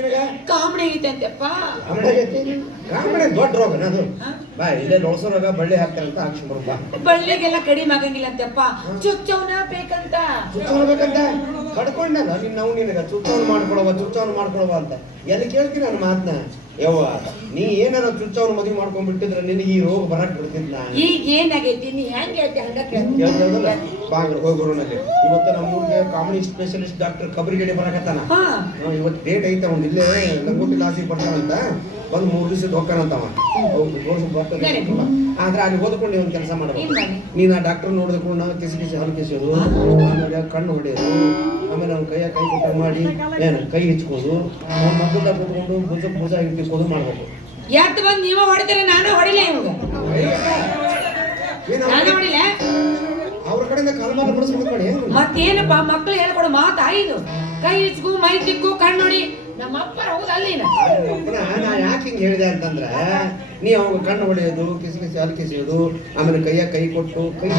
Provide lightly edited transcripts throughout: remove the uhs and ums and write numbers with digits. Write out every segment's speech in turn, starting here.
ನಿನಗ ಕಾಮಣಿ ಐತಂತೆಪ್ಪ. ಕಾಮಣಿ ದೊಡ್ಡ ರೋಗ ಅದು. ಬಾ ಇಲ್ಲೇ ಲೋಸ ರೋಗ ಬಳ್ಳಿ ಹಾಕ್ತಾರಂತ ಹಾಕ್ಸ್ಕೊಂಡ್ಬರು ಬಾ. ಬಳ್ಳಿಗೆಲ್ಲ ಕಡಿಮೆ ಆಗಂಗಿಲ್ಲ ಅಂತೆಪ್ಪ. ಚುಚ್ಚವನ ಬೇಕಂತ. ಚುಚ್ಚವನ ಬೇಕಂತ ಕಡ್ಕೊಂಡಲ್ಲ ನಾವು ನಿನಗ ಚುಚ್ಚವನ್ ಮಾಡ್ಕೊಳವ ಅಂತ ಎಲ್ಲಿ ಕೇಳ್ತೀನಿ ನನ್ನ ಮಾತನ್ನ. ಯವ್ವ ನೀ ಏನಾರ ಚುಚ್ಚವನ್ ಮದುವೆ ಮಾಡ್ಕೊಂಡ್ಬಿಟ್ಟಿದ್ರೆ ನಿನಗೆ ಈ ರೋಗ ಬರಕ್ ಬಿಡ್ತಿದ್ನ. ಈಗ ಏನಾಗೈತಿ ನೀ ಹೆಂಗ್ ಹೇಳ್ತಿ ಹಂಗ ಕೇಳ್ತೇವಲ್ಲ ಬಾಂಗ್ರ ಹೋಗೋರಲ್ಲಿ ಇವತ್ತು ನಮ್ಮೂರಿಗೆ ಕಾಮಿಡಿ ಸ್ಪೆಷಲಿಸ್ಟ್ ಡಾಕ್ಟರ್ ಕಬರಿಗೇಡಿ ಬರಕತ್ತಾನ. ಇವತ್ತು ಡೇಟ್ ಐತೆ ಅವ್ನು ಇಲ್ಲೇ ಲಂಗೋಟಿ ಲಾಸಿಗೆ ಬರ್ತಾನಂತ. ಬಂದು 3 ದಿವಸದ ಹೋಗ್ತಾನಂತವ. ಬರ್ತಾನೆ ಆದ್ರೆ ಅಲ್ಲಿ ಓದ್ಕೊಂಡು ಒಂದು ಕೆಲಸ ಮಾಡ್ಬೇಕು. ನೀನು ಆ ಡಾಕ್ಟರ್ ನೋಡಿದ್ಕೊಂಡು ಕಿಸಿ ಹಾಲು ಕಿಸೋದು, ಆಮೇಲೆ ಕಣ್ಣು ಹೊಡೆಯೋದು, ಆಮೇಲೆ ಅವ್ನ ಕೈ ಕೊಟ್ಟ ಮಾಡಿ ಕೈ ಹಿಚ್ಕೋದು, ಅವ್ನ ಮಕ್ಕಳ ಕೂತ್ಕೊಂಡು ಭುಜ ಇಟ್ಕೋದು ಮಾಡ್ಬೇಕು. ಯಾತ್ ಬಂದು ನೀವ ಹೊಡಿತೀರ ನಾನು ಹೊಡಿಲ್ಲ ಇವಾಗ. ನಾನು ಹೊಡಿಲ್ಲ ಅವ್ರ ಕಡೆಯಿಂದ ಕಾಲಮಾನ ಬಡಿಸ್ಬೇಕು ಮಾಡಿ. ಮತ್ತೇನಪ್ಪ ಮಕ್ಳು ಹೇಳ್ಕೊಡು ಮಾತಾ ಇದು. ಕೈ ಹಿಚ್ಕು ಮೈ ತಿಕ್ಕು ಕಣ್ಣು ಹೊಡಿ. ನಮ್ಮ ಅಪ್ಪ ಹೌದು ಅಲ್ಲಿನ ನಾ ಯಾಕೆ ಹಿಂಗೆ ಹೇಳಿದೆ ಅಂತಂದ್ರೆ ನೀ ಅವಾಗ ಕಣ್ಣು ಹೊಡೆಯೋದು ಕಿಸಿ ಹಾಲು ಕಿಸಿಯೋದು ಆಮೇಲೆ ಕೈ ಕೊಟ್ಟು ಕೈ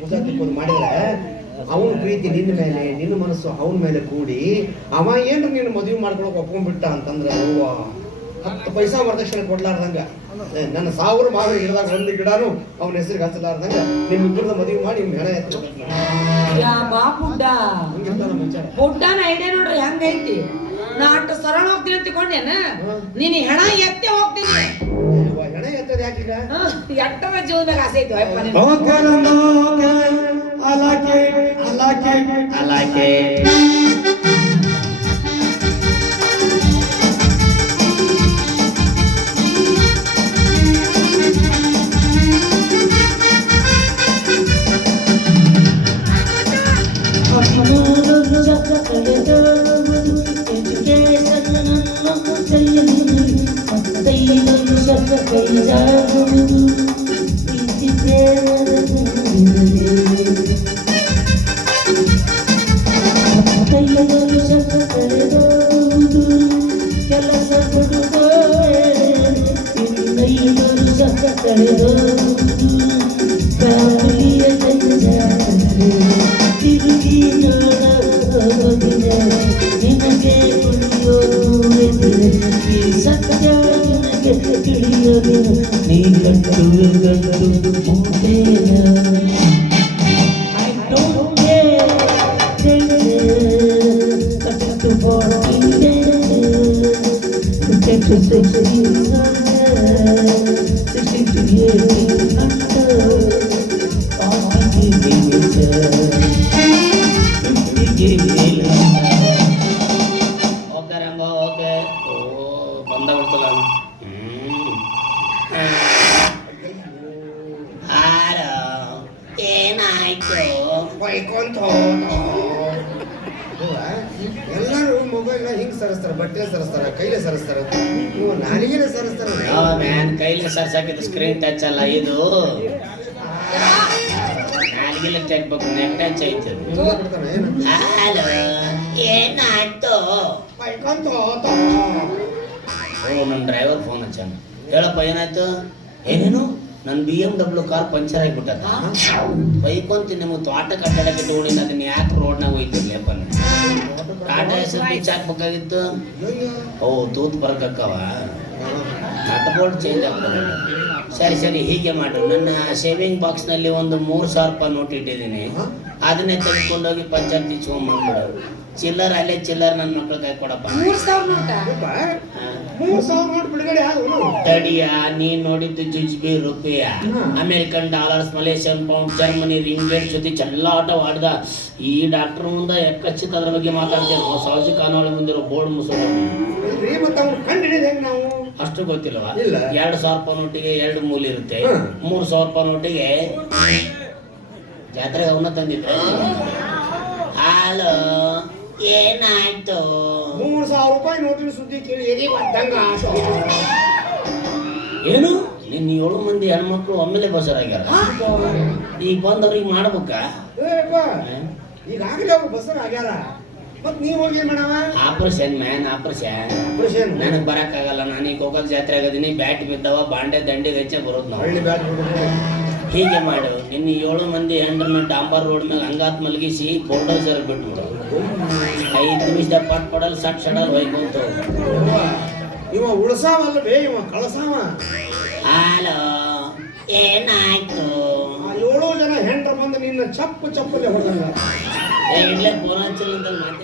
ಭುಜ ತಿಕ್ಕೋದು ಮಾಡಿದ್ರೆ ಅವನ ಪ್ರೀತಿ ನಿನ್ನ ಮೇಲೆ ನಿನ್ನ ಮನಸ್ಸು ಅವನ ಮೇಲೆ ಕೂಡಿ ಅವ ಏನು ನೀನು ಮದುವೆ ಮಾಡ್ಕೊಳಕ್ ಒಪ್ಕೊಂಡ್ಬಿಟ್ಟ ಅಂತಂದ್ರೆ 10 ಪೈಸಾ ವರದಕ್ಷಿಣೆ ಕೊಡ್ಲಾರ್ದಂಗ ನನ್ನ 1000 ಮಾವಿನ ಗಿಡದಾಗ ಒಂದು ಗಿಡನು ಅವನ ಹೆಸರಿಗೆ ಹಚ್ಚಲಾರ್ದಂಗ ನಿಮ್ಮಿಬ್ಬರದ ಮದುವೆ ಮಾಡಿ ಹೆಣ ಎತ್ತ ಬುಡ್ಡನ ಐಡಿಯಾ ನೋಡ್ರಿ ಹೆಂಗೈತಿ. ನಾ ಅಷ್ಟು ಸರಳ ಹೋಗ್ತೀನಿ ಅಂತ ತಿಳ್ಕೊಂಡೇನ ನೀನು ಹೆಣ ಎತ್ತೆ ಹೋಗ್ತೀನಿ. ಹೆಣ ಎತ್ತದ ಯಾಕೀಗ ಎಟ್ಟವ ಜೀವನದಾಗ ಆಸೆ ಐತಿ ಅಲಾಕೆ ಎಲ್ಲರೂ ಮೊಬೈಲ್ ಹಿಂಗ್ ಸರಿಸ್ತಾರ, ಬಟ್ಟೆ ಸರಿಸ್ತಾರ, ಕೈಲೇ ಸರಿಸ್ತಾರ, ನೀವು ನಾಲಿಗೆನೇ ಸರಿಸ್ತಾರ. ಕೈಲೇ ಸರ್ಸಾಕಿದ್ದು ಸ್ಕ್ರೀನ್ ಟಚ್ ಅಲ್ಲ ಇದು. ನಾಲಿಗೆಲ್ಲ ತೆಗ್ಬೇಕು, ನೆಟ್ ಟಚ್ ಐತೆ. ಹಲೋ ಏನಾಯ್ತು? ನನ್ನ ಡ್ರೈವರ್ ಫೋನ್ ಹಚ್ಚಾನ. ಹೇಳಪ್ಪ ಏನಾಯ್ತು? ಏನೇನು ನನ್ನ BMW ಕಾರ್ ಪಂಚರ್ ಆಗಿಬಿಟ್ಟದ. ಬೈಕೊಂತೀನಿ ನಿಮಗೆ ತೋಟ ಕಟ್ಟಡಕ್ಕೆ ಇಟ್ಕೊಂಡು ಅದನ್ನ ಯಾಕೆ ರೋಡ್ನಾಗ ಹೋಯ್ತಿರ್ಲಿಪ್ಪ. ಟಾಟಾ ಹೆಸರು ಬೀಚ್ ಹಾಕ್ಬೇಕಾಗಿತ್ತು. ಓ ತೂತ್ ಬರ್ಕಕ್ಕವ ನಟ್ ಬೋಲ್ಟ್ ಚೇಂಜ್ ಆಗ್ತದೆ. ಸರಿ ಹೀಗೆ ಮಾಡು, ನನ್ನ ಸೇವಿಂಗ್ ಬಾಕ್ಸ್ನಲ್ಲಿ ಒಂದು 3000 ರೂಪಾಯಿ ನೋಟ್ ಇಟ್ಟಿದ್ದೀನಿ. ಅದನ್ನೇ ತೆಗೆದುಕೊಂಡೋಗಿ ಪಂಚರ್ ತಿಚ್ಕೊಂಡ್ಬಂದ್ಬಿಡು. ಚಿಲ್ಲರ್ ಅಲ್ಲೇ ಚಿಲ್ಲರ್ ನನ್ನ ಮಕ್ಳ ಕೈ ಕೊಡಪ್ಪ. 3000 ನೋಟ್ ಬಿಡುಗಡೆ ತಡಿಯ, ನೀನ್ ನೋಡಿದ್ದು ಜುಜ್ಬಿ ರೂಪಾಯ, American dollars, Malaysian pound, Germany ringgit ಜೊತೆ ಚೆಲ್ಲಾಟ ಆಡ್ದ. ಈ ಡಾಕ್ಟರ್ ಮುಂದೆ ಎಕ್ಕಚ್ಚಿತ ಅದ್ರ ಬಗ್ಗೆ ಮಾತಾಡ್ತೇನೆ. ಸಾವಜಿ ಖಾನಾವಳಿ ಮುಂದಿರೋ ಬೋರ್ಡ್ ಮುಸುಡ ಅಷ್ಟು ಗೊತ್ತಿಲ್ಲವಾ? 2000 ರೂಪಾಯಿ ನೋಟಿಗೆ 2 ಮೂಲೆ ಇರುತ್ತೆ. 3000 ರೂಪಾಯಿ ನೋಟಿಗೆ ಜಾತ್ರೆಗೆ ಅವನ್ನ ತಂದಿದ್ದೆ. ಹಲೋ ಏನಾಯ್ತು? 3000 ರೂಪಾಯಿ ನೋಟಿನ ಸುದ್ದಿ ಕೇಳಿ ಏನು ನಿನ್ನ 7 ಮಂದಿ ಹೆಣ್ಮಕ್ಳು ಒಮ್ಮೆಲೆ ಬಸರಾಗ್ಯಾರ. ಈಗ ಬಂದವ್ರಿಗೆ ಮಾಡ್ಬೇಕ? ಈಗಾಗಲೇ ಅವ್ರು ಬಸರ್ ಆಗ್ಯಾರ. ಮತ್ ನೀವ್ ಹೋಗಿ ಮಾಡವ ಆಪರೇಷನ್ ನನಗ್ ಬರಕ್ ಆಗಲ್ಲ. ನಾನು ಈಗ ಹೋಗಕ್ ಜಾತ್ರೆ ಆಗದೀನಿ. ಬ್ಯಾಟ್ ಬಿದ್ದವ, ಬಾಂಡೆ ದಂಡಿಗೆ ಹಚ್ಚೆ ಬರೋದು ನಾವು. ಹೀಗೆ ಮಾಡು, ನಿನ್ನ 7 ಮಂದಿ ಹೆಂಡ್ರನ್ನ ಡಾಂಬರ್ ರೋಡ್ ಮೇಲೆ ಹಂಗಾತ್ ಮಲಗಿಸಿ ಬುಲ್ಡೋಸರ್ ಬಿಟ್ಬಿಡು. 5 ನಿಮಿಷದ ಪಟ್ ಪಡಲ್ ಸಟ್ ಸಡಲ್ ಹೋಯ್ಕೊಂತ. ಇವ ಉಳ್ಸಾವಲ್ವೇ, ಇವ ಕಳಸಾವ. ಹಲೋ, ಏನಾಯ್ತು? 7 ಜನ ಹೆಂಡ್ರ ಬಂದು ನಿನ್ನ ಚಪ್ಪಲೆ ಹೊಡೆದಂಗ. ಇಡ್ಲೆ ಫೋನ್ ಹಚ್ಚಲಂತಲ್ಲಿ ಮಾತಾಡ.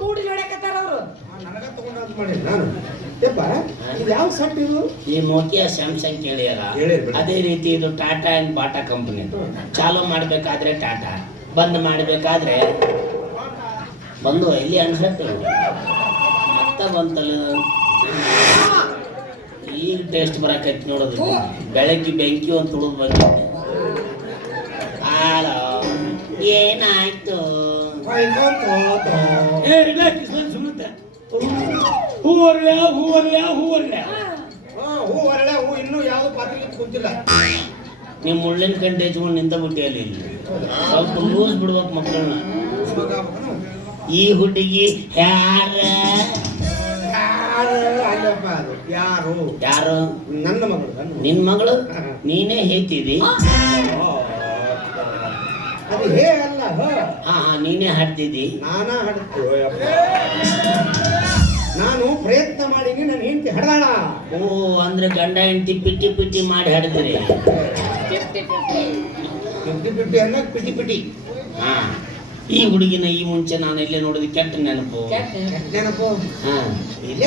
ಬೂಡಿ ಹೊಡ್ಯಾಕತ್ತಾರ ಅವ್ರು. ನನಗ ತಗೊಂಡ್ ಮಾಡಿ ನಾನು ಯಪ್ಪ, ಇದು ಯಾವ ಸಟ್ ಇದು? ಈ ನೋಕಿಯಾ ಸ್ಯಾಮ್ಸಂಗ್ ಕೇಳಿಯಲ್ಲ, ಹೇಳಿರ್ಬೇಕು. ಅದೇ ರೀತಿ ಇದು ಟಾಟಾ ಅಂಡ್ ಬಾಟಾ ಕಂಪನಿ. ಚಾಲು ಮಾಡಬೇಕಾದ್ರೆ ಟಾಟಾ, ಬಂದ್ ಮಾಡಬೇಕಾದ್ರೆ ಬಂದು ಇಲ್ಲಿ ಅನ್ಸತ್ತೆ ಮತ್ತ ಬಂತಲ್ಲ. ಈಗ ಟೇಸ್ಟ್ ಬರಕೈತಿ ನೋಡೋದು. ಬೆಳಗ್ಗೆ ಬೆಂಕಿ ಒಂದು ತುಳಿದು ಬಂದಿದ್ದೆ. ಹಲೋ, ಏನಾಯ್ತು? ಹೂವರ್ಲ ಹೂ ಅರಳೆ ಹೂ ಇನ್ನೂ ಯಾವ್ದು ಪಾತ್ರೆಗೆ ಕುಂತಿಲ್ಲ. ನೀವು ಮುಳ್ಳಿನ ಕಂಡೆ ಹಚ್ಕೊಂಡು ನಿಂತ ಬಿಟ್ಟಿ ಅಲ್ಲಿ. ಸ್ವಲ್ಪ ಲೂಸ್ ಬಿಡ್ಬೇಕು ಮಕ್ಕಳನ್ನ. ಈ ಹುಡುಗಿ ಯಾರು? ಯಾರು? ನನ್ನ ಮಗಳು. ನಿನ್ ಮಗಳು? ನೀನೇ ಹೇಳ್ತಿದಿ? ಅದು ಹೇ ಅಲ್ಲ, ಹಾ ನೀನೇ ಹಾಡ್ತಿದ್ದಿ. ನಾನಾ ಹಾಡ್ತೀವಿ. ನಾನು ಪ್ರಯತ್ನ ಮಾಡೀನಿ, ನನ್ನ ಹೆಂಡತಿ ಹಡ್ದಾಳ. ಓ, ಅಂದ್ರೆ ಗಂಡ ಹೆಂಡತಿ ಪಿಟಿ ಪಿಟಿ ಮಾಡಿ ಹಾಡ್ತೀರಿ. ಪಿಟಿ ಅನ್ನ ಪಿಟಿ. ಹಾ, ಈ ಹುಡುಗಿನ ಈ ಮುಂಚೆ ನಾನು ಎಲ್ಲೇ ನೋಡಿದ ಕೆಟ್ಟ ನೆನಪು. ನೆನಪು ಹಾ, ಇಲ್ಲೇ